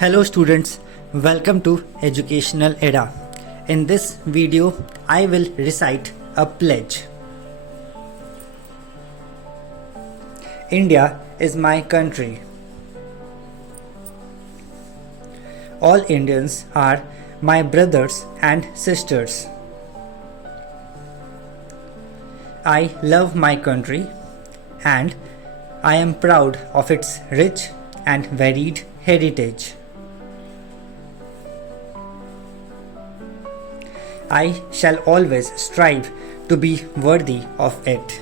Hello students, welcome to Educational Era. In this video, I will recite a pledge. India is my country. All Indians are my brothers and sisters. I love my country and I am proud of its rich and varied heritage. I shall always strive to be worthy of it.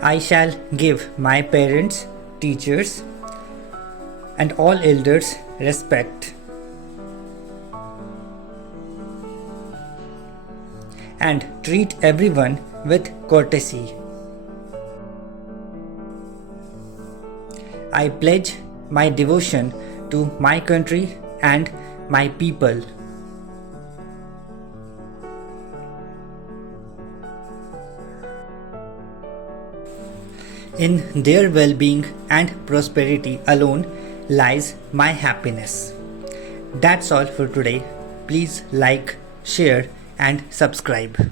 I shall give my parents, teachers, and all elders respect, and treat everyone with courtesy. I pledge my devotion to my country and my people. In their well-being and prosperity alone lies my happiness. That's all for today. Please like, share and subscribe.